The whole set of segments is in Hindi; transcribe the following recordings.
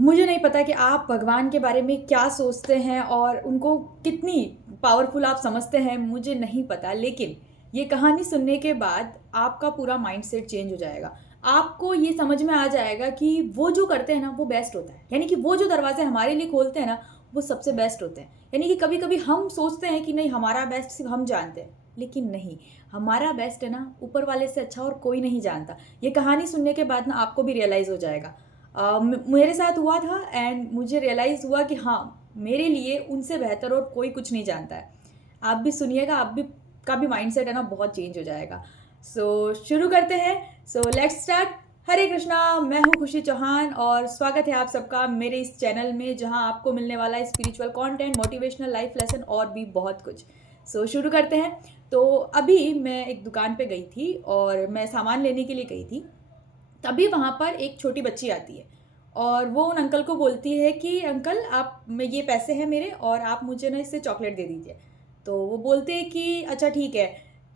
मुझे नहीं पता कि आप भगवान के बारे में क्या सोचते हैं और उनको कितनी पावरफुल आप समझते हैं, मुझे नहीं पता। लेकिन ये कहानी सुनने के बाद आपका पूरा माइंडसेट चेंज हो जाएगा। आपको ये समझ में आ जाएगा कि वो जो करते हैं ना वो बेस्ट होता है, यानी कि वो जो दरवाजे हमारे लिए खोलते हैं ना वो सबसे बेस्ट होते हैं। यानी कि कभी कभी हम सोचते हैं कि नहीं, हमारा बेस्ट सिर्फ हम जानते हैं, लेकिन नहीं, हमारा बेस्ट है ना ऊपर वाले से अच्छा और कोई नहीं जानता। ये कहानी सुनने के बाद ना आपको भी रियलाइज़ हो जाएगा। मेरे साथ हुआ था एंड मुझे रियलाइज़ हुआ कि हाँ, मेरे लिए उनसे बेहतर और कोई कुछ नहीं जानता है। आप भी सुनिएगा, आप भी का भी माइंडसेट है ना बहुत चेंज हो जाएगा। सो शुरू करते हैं। So let's start. Hare Krishna, मैं हूँ खुशी चौहान और स्वागत है आप सबका मेरे इस चैनल में, जहाँ आपको मिलने वाला है spiritual content, motivational life lesson और भी बहुत कुछ। सो शुरू करते हैं। तो अभी मैं एक दुकान पे गई थी और मैं सामान लेने के लिए गई थी। तभी वहाँ पर एक छोटी बच्ची आती है और वो उन अंकल को बोलती है कि अंकल, आप में ये पैसे हैं मेरे और आप मुझे ना इससे चॉकलेट दे दीजिए। तो वो बोलते हैं कि अच्छा ठीक है,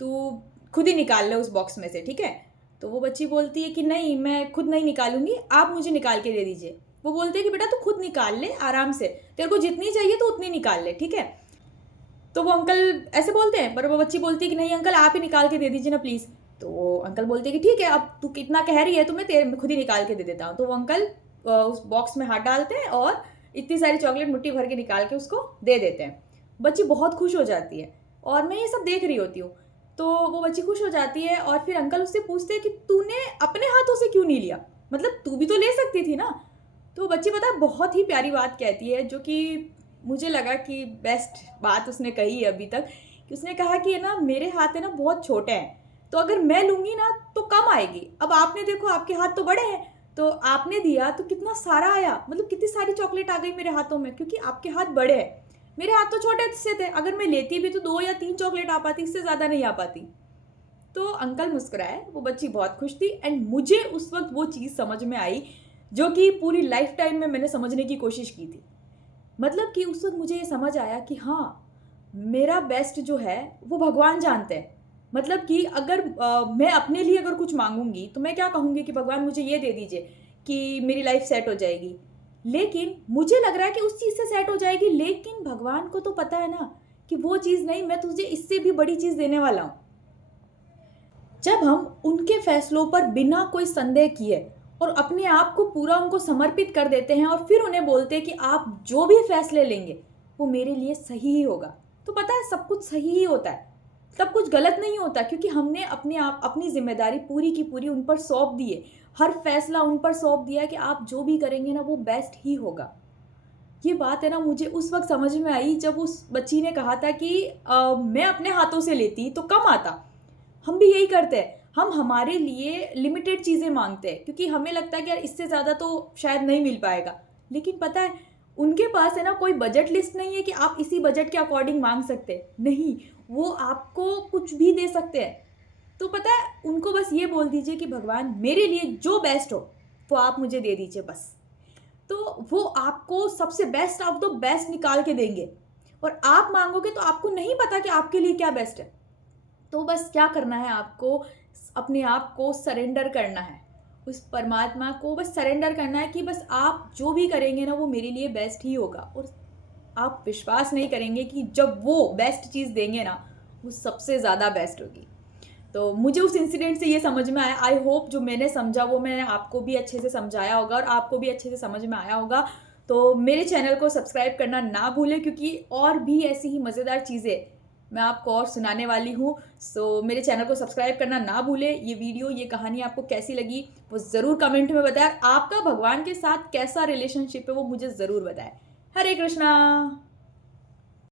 तू खुद ही निकाल ले उस बॉक्स में से, ठीक है। तो वो बच्ची बोलती है कि नहीं, मैं खुद नहीं निकालूंगी, आप मुझे निकाल के दे दीजिए। वो बोलते हैं कि बेटा तू खुद निकाल ले आराम से, तेरे को जितनी चाहिए तो उतनी निकाल ले, ठीक है। तो वो अंकल ऐसे बोलते हैं, पर वो बच्ची बोलती है कि नहीं अंकल, आप ही निकाल के दे दीजिए ना प्लीज़। तो वो अंकल बोलते हैं कि ठीक है, अब तू कितना कह रही है तो मैं तेरे खुद ही निकाल के दे देता हूँ। तो वो अंकल उस बॉक्स में हाथ डालते हैं और इतनी सारी चॉकलेट मुट्ठी भर के निकाल के उसको दे देते हैं। बच्ची बहुत खुश हो जाती है और मैं ये सब देख रही होती हूँ। तो वो बच्ची खुश हो जाती है और फिर अंकल उससे पूछते हैं कि तूने अपने हाथों से क्यों नहीं लिया, मतलब तू भी तो ले सकती थी ना। तो वो बच्ची पता है बहुत ही प्यारी बात कहती है, जो कि मुझे लगा कि बेस्ट बात उसने कही है अभी तक। कि उसने कहा कि है ना, मेरे हाथ है ना बहुत छोटे हैं, तो अगर मैं लूँगी ना तो कम आएगी। अब आपने देखो, आपके हाथ तो बड़े हैं, तो आपने दिया तो कितना सारा आया, मतलब कितनी सारी चॉकलेट आ गई मेरे हाथों में, क्योंकि आपके हाथ बड़े हैं। मेरे हाथ तो छोटे से थे, अगर मैं लेती भी तो 2 या 3 चॉकलेट आ पाती, इससे ज़्यादा नहीं आ पाती। तो अंकल मुस्कुराए, वो बच्ची बहुत खुश थी एंड मुझे उस वक्त वो चीज़ समझ में आई जो कि पूरी लाइफ टाइम में मैंने समझने की कोशिश की थी। मतलब कि उस वक्त मुझे ये समझ आया कि हाँ, मेरा बेस्ट जो है वो भगवान जानते हैं। मतलब कि अगर मैं अपने लिए अगर कुछ मांगूंगी तो मैं क्या कहूँगी कि भगवान मुझे ये दे दीजिए कि मेरी लाइफ सेट हो जाएगी। लेकिन मुझे लग रहा है कि उस चीज़ से सेट हो जाएगी, लेकिन भगवान को तो पता है ना कि वो चीज़ नहीं, मैं तुझे इससे भी बड़ी चीज़ देने वाला हूँ। जब हम उनके फैसलों पर बिना कोई संदेह किए और अपने आप को पूरा उनको समर्पित कर देते हैं और फिर उन्हें बोलते हैं कि आप जो भी फैसले लेंगे वो मेरे लिए सही ही होगा, तो पता है सब कुछ सही ही होता है, सब कुछ गलत नहीं होता, क्योंकि हमने अपने आप अपनी जिम्मेदारी पूरी की पूरी उन पर सौंप दी है। हर फैसला उन पर सौंप दिया है कि आप जो भी करेंगे ना वो बेस्ट ही होगा। ये बात है ना मुझे उस वक्त समझ में आई जब उस बच्ची ने कहा था कि मैं अपने हाथों से लेती तो कम आता। हम भी यही करते हैं, हम हमारे लिए लिमिटेड चीज़ें मांगते हैं क्योंकि हमें लगता है कि यार इससे ज़्यादा तो शायद नहीं मिल पाएगा। लेकिन पता है, उनके पास है ना कोई बजट लिस्ट नहीं है कि आप इसी बजट के अकॉर्डिंग मांग सकते हैं, नहीं, वो आपको कुछ भी दे सकते हैं। तो पता है, उनको बस ये बोल दीजिए कि भगवान मेरे लिए जो बेस्ट हो वो आप मुझे दे दीजिए बस। तो वो आपको सबसे बेस्ट ऑफ द बेस्ट निकाल के देंगे। और आप मांगोगे तो आपको नहीं पता कि आपके लिए क्या बेस्ट है। तो बस क्या करना है आपको, अपने आप को सरेंडर करना है, उस परमात्मा को बस सरेंडर करना है कि बस आप जो भी करेंगे ना वो मेरे लिए बेस्ट ही होगा। और आप विश्वास नहीं करेंगे कि जब वो बेस्ट चीज़ देंगे ना वो सबसे ज़्यादा बेस्ट होगी। तो मुझे उस इंसिडेंट से ये समझ में आया। आई होप जो मैंने समझा वो मैंने आपको भी अच्छे से समझाया होगा और आपको भी अच्छे से समझ में आया होगा। तो मेरे चैनल को सब्सक्राइब करना ना भूलें, क्योंकि और भी ऐसी ही मज़ेदार चीज़ें मैं आपको और सुनाने वाली हूँ। सो मेरे चैनल को सब्सक्राइब करना ना भूलें। ये वीडियो, ये कहानी आपको कैसी लगी वो ज़रूर कमेंट में बताएं। आपका भगवान के साथ कैसा रिलेशनशिप है वो मुझे ज़रूर बताएं। हरे कृष्णा।